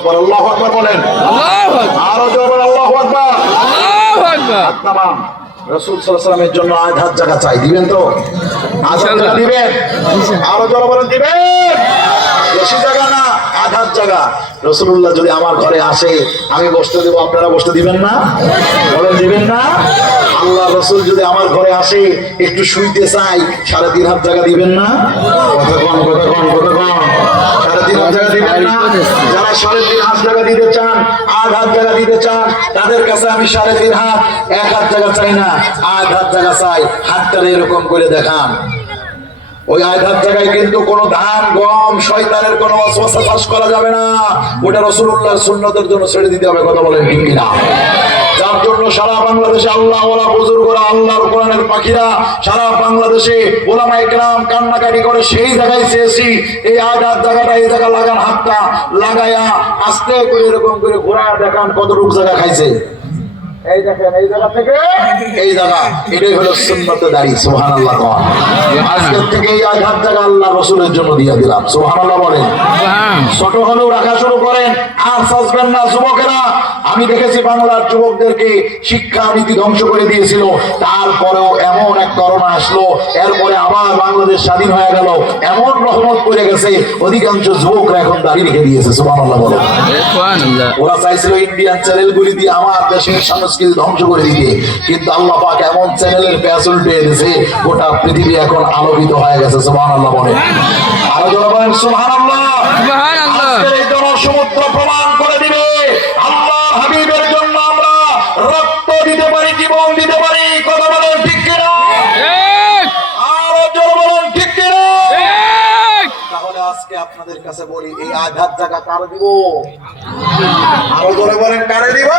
আকবার, আল্লাহু আকবার বলেন। আরো জোরে বলেন আল্লাহু আকবার। হাত নামান। রাসূল সাল্লাল্লাহু আলাইহি ওয়াসাল্লামের জন্য আধার জায়গা চাই, দিবেন তো? আধার জায়গা দিবেন? আরো জোরে বলেন দিবেন? বেশি জায়গা না, আধার জায়গা। রাসূলুল্লাহ যদি আমার ঘরে আসে আমি বসতে দেব, আপনারা বসতে দিবেন না? বলেন দিবেন না? আল্লাহ রাসূল যদি আমার ঘরে আসে একটু শুইতে চাই, 3.5 হাত জায়গা দিবেন না? কথা কোন 3.5 হাত জায়গা দিবেন না? যারা 3.5 হাত জায়গা দিতে চান, 8 হাত জায়গা দিতে চান, তাদের কাছে আমি 3.5 হাত, 1 হাত জায়গা চাই না, 8 হাত জায়গা চাই। হাতটা এরকম করে দেখান। ওই 8 হাত জায়গায় কিন্তু কোনো ধান, গম, শয়তানের কোনো ওয়াসওয়াসা চাষ করা যাবে না। ওটা রাসূলুল্লাহর সুন্নতের জন্য ছেড়ে দিতে হবে। কথা বলেন ঠিক কিনা? যার জন্য সারা বাংলাদেশে আল্লাহ ওয়ালা বুজুর্গরা, আল্লাহর কোরআনের পাখিরা সারা বাংলাদেশে ওলামায়ে কেরাম কান্নাকাটি করে সেই জায়গায় চেয়েছি এই 8 হাত জায়গাটা, এই জায়গা লাগান, হাতটা লাগায়া আস্তে করে এরকম করে ঘোরায় দেখান কতটুকু জায়গা খাইছে। এই দেখেন, এই জায়গা থেকে এই জায়গা, এটাই হলো সুন্নতে দাঁড়ি। সুবহানাল্লাহ। আজকের থেকে এই 8 হাত জায়গা আল্লাহ রাসূলের জন্য দিয়ে দিলাম। সুবহানাল্লাহ বলেন। ছোট হলেও রাখা শুরু করেন, আর সাসবেন না যুবকেরা। আমি দেখেছি বাংলার যুবকদেরকে শিক্ষা নীতি ধ্বংস করে দিয়েছিল, তারপরেও এমন এক করোনা আসলো, এরপরে আবার বাংলাদেশ স্বাধীন হয়ে গেল, এমন রহমত করে গেছে অধিকাংশ যুবকরা এখন দাঁড়িয়ে রেখে দিয়েছে। সুবহানাল্লাহ বলেন। ওরা চাইছিল ইন্ডিয়ান চ্যানেলগুলি দিয়ে আমার দেশের সংস্কৃতি ধ্বংস করে দিতে, কিন্তু আল্লাহ পাক এমন চ্যানেলের প্যাচ উল্টে দিয়েছে, গোটা পৃথিবী এখন আলোকিত হয়ে গেছে। সুবহানাল্লাহ বলেন। আরো যারা বলেন সুবহানাল্লাহ। আজকের এই জনসমুদ্র প্রমাণ করে দিবে আল্লাহ হাবিবের জন্য আমরা রক্ত দিতে পারি, জীবন দিতে পারি। কথা বলেন ঠিক কিনা? আরো জোরে বলেন ঠিক কিনা? তাহলে আজকে আপনাদের কাছে বলি, এই 8 হাত জায়গা কারে দিব? আরো জোরে বলেন কারে দিব?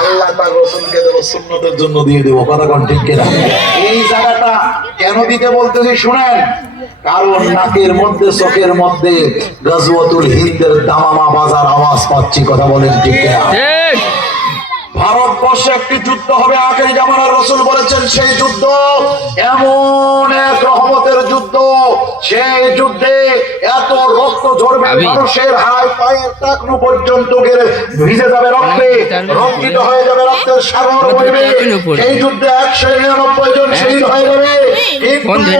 আল্লাহ তার রাসূলকে দেব, সুন্নতের জন্য দিয়ে দেব। কথা কোন ঠিক কিনা? এই জায়গাটা কেন দিতে বলতেছি শুনেন। কারণ নাকের মধ্যে, চোখের মধ্যে গজওয়াতুল হিন্দের দামামা বাজার আওয়াজ পাচ্ছি। কথা বলেন ঠিক কিনা? ভারতবর্ষে একটি যুদ্ধ হবে আখেরি জামানার, রাসূল বলেছেন সেই যুদ্ধ এমন এক রহমতের যুদ্ধ, সেই যুদ্ধে এত রক্ত ঝরবে, মানুষের হাত পায়ের টাকনু পর্যন্ত ভিজে যাবে রক্তে, রঞ্জিত হয়ে যাবে, রক্তের সাগর বইবে। সেই যুদ্ধে 199 জন শহীদ হয়ে যাবে, কিন্তু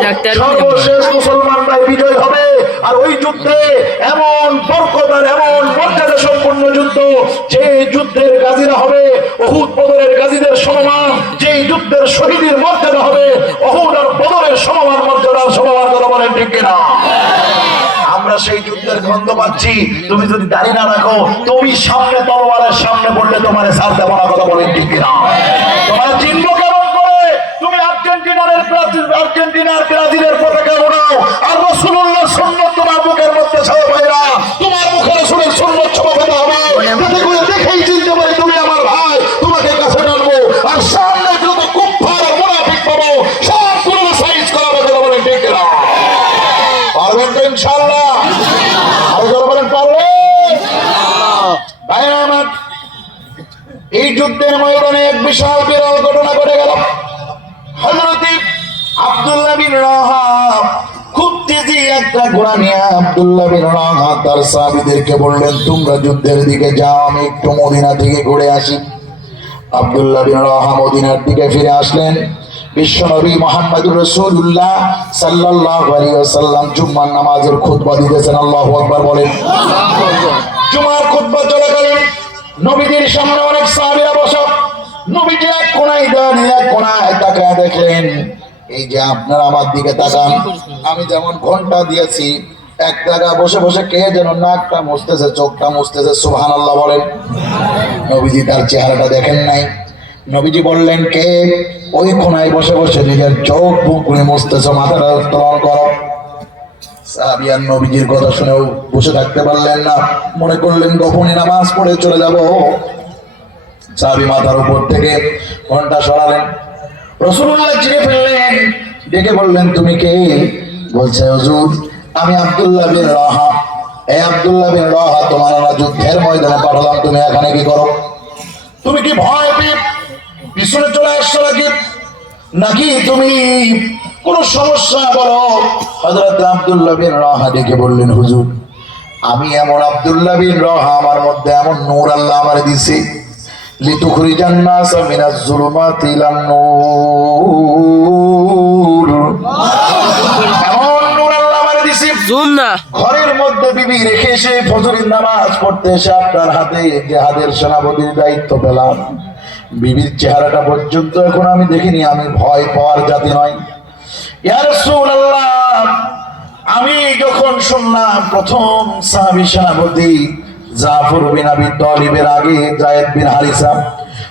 সর্বশেষ মুসলমানরাই বিজয় হবে। আর ওই যুদ্ধে এমন বরকতার, এমন মর্যাদা সম্পন্ন যুদ্ধ, যে যুদ্ধের গাজীরা হবে উহুদ বদরের গাজীদের সমমান, যেই যুদ্ধের শহীদের মর্যাদা হবে উহুদ আর বদরের সমমান মর্যাদার সমমান। কথা বলেন ঠিক কিনা? আমরা সেই যুদ্ধের গন্ধ পাচ্ছি। তুমি যদি দাঁড়িয়ে না রাখো, তুমি সামনে তলোয়ারের সামনে পড়লে তোমার ছাড় দেব না। কথা বলেন ঠিক কিনা? তোমার চিহ্ন কেমন করে? তুমি আর্জেন্টিনার ব্রাজিলের পতাকা ওড়াও, আর রাসূলুল্লাহ সুন্নাত তোমার মুখের মধ্যে ছায়া পায়রা, তোমার মুখে রাসূলের সুন্নাত ছাপাতে হবে। যাতে করে দেখেই চিনতে পারি তুমি আমার ভাই, তোমাকে কাছে টানবো। আর সামনে যত কুফফার আর মুনাফিক পাবো, সবগুলো সাইজ করা হবে। কথা বলেন ঠিক কিনা? পারবেন তো ইনশাআল্লাহ? আর যারা বলেন পারবেন? ভাইরা আমার, এই যুদ্ধের ময়দানে এক বিশাল বিরল ঘটনা ঘটে গেল। হযরত আব্দুল্লাহ বিন রাওহা খুব তেজি একটা ঘোড়া নিয়ে আব্দুল্লাহ বিন রাওহা তার সাহাবীদেরকে বললেন, তোমরা যুদ্ধের দিকে যাও, আমি একটু মদিনা থেকে ঘুরে আসি। আব্দুল্লাহ বিন রাওহা মদিনার দিকে ফিরে আসলেন। বিশ্বনবী মুহাম্মদুর রাসূলুল্লাহ সাল্লাল্লাহু আলাইহি ওয়াসাল্লাম জুম্মার নামাজের খুতবা দিতেছেন। আল্লাহু আকবার বলেন। জুমার খুতবা চলাকালীন নবীজির সামনে অনেক সাহাবীরা বসা। নবীজি এক কোণায় দাঁড়িয়ে, এক কোণায় তাকায় দেখলেন, এই যে আপনারা আমার দিকে তাকান, আমি যেমন ঘন্টা দিয়েছি, এক জায়গায় বসে বসে কে যেন নাকটা মুছতেছে, চোখটা মুছতেছে। সুবহানাল্লাহ বলেন। নবীজি তার চেহারাটা দেখেন নাই। নবীজি বললেন, কে ওই কোণায় বসে বসে নিজের চোখ বুকগুলি মুছতেছে, মাথাটা উত্তোলন করো। সাহাবীরা নবীজির কথা শুনেও বসে থাকতে পারলেন না, মনে করলেন গোপনে নামাজ পড়ে চলে যাব। সাহাবী মাথার উপর থেকে ঘন্টা সরালেন। রাসূলুল্লাহ চিনে ফেললেন, ডেকে বললেন, তুমি কে? বলছে, হুজুর আমি আব্দুল্লাহ বিন রাওহা। এই আব্দুল্লাহ বিন রাওহা তোমার না যুদ্ধের ময়দানে পাঠালাম, তুমি এখানে কি করো? তুমি কি ভয় পেয়ে পিছনে চলে আসছো নাকি তুমি কোন সমস্যা? বলো। হযরত আব্দুল্লাহ বিন রাওহা ডেকে বললেন, হুজুর আমি এমন আব্দুল্লাহ বিন রওহা, আমার মধ্যে এমন নূর আল্লাহ আমার দিছে, লিতুখরিজান নাস মিনাজ যুলুমাতি ইলান নূর। এমন নূর আল্লাহ আমার দিছে, ঘরের মধ্যে বিবি রেখে এসে ফজরের নামাজ পড়তে এসে আপনার হাতে জিহাদের সেনাপতির দায়িত্ব পেলাম। বিবির চেহারাটা পর্যন্ত এখন আমি দেখিনি, আমি ভয় পাওয়ার জাতি নয়। ইয়া রাসূলুল্লাহ, আমি যখন শুনলাম প্রথম সাহাবী সেনাপতি জাফর বিন আবি তালিবের আগে যায়েদ বিন হারিসা,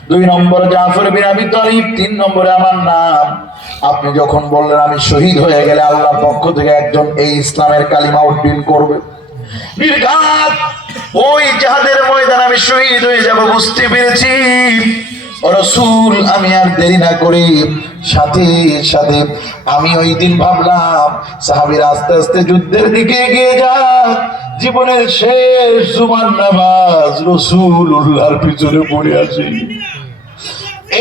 2 নম্বরে জাফর বিন আবি তালিব, 3 নম্বরে আমার নাম। আপনি যখন বললেন আমি শহীদ হয়ে গেলে আল্লাহর পক্ষ থেকে একজন এই ইসলামের কালিমা উড্ডীন করবে, নির্ঘাত ওই জিহাদের ময়দানে আমি শহীদ হয়ে যাব, বুঝতে পেরেছি ও রাসূল। আমি আর দেরি না করে সাথে সাথে আমি ওই দিন ভাবলাম সাহাবীরা আস্তে আস্তে যুদ্ধের দিকে এগিয়ে যাক, জীবনের শেষ জুমার নামাজ রাসূলুল্লাহর পিছনে পড়ে আছি।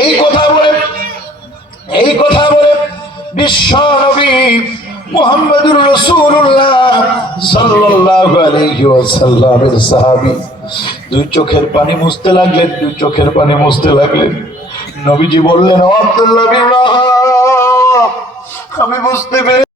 এই কথা বলে বিশ্ব নবী মুহাম্মদুর রাসূলুল্লাহ সাল্লাল্লাহু আলাইহি ওয়াসাল্লামের সাহাবী 2 চোখের পানি মুছতে লাগলেন। নবীজি বললেন, ও আব্দুল্লাহ বিন রওহা, আমি বুঝতে পেরেছি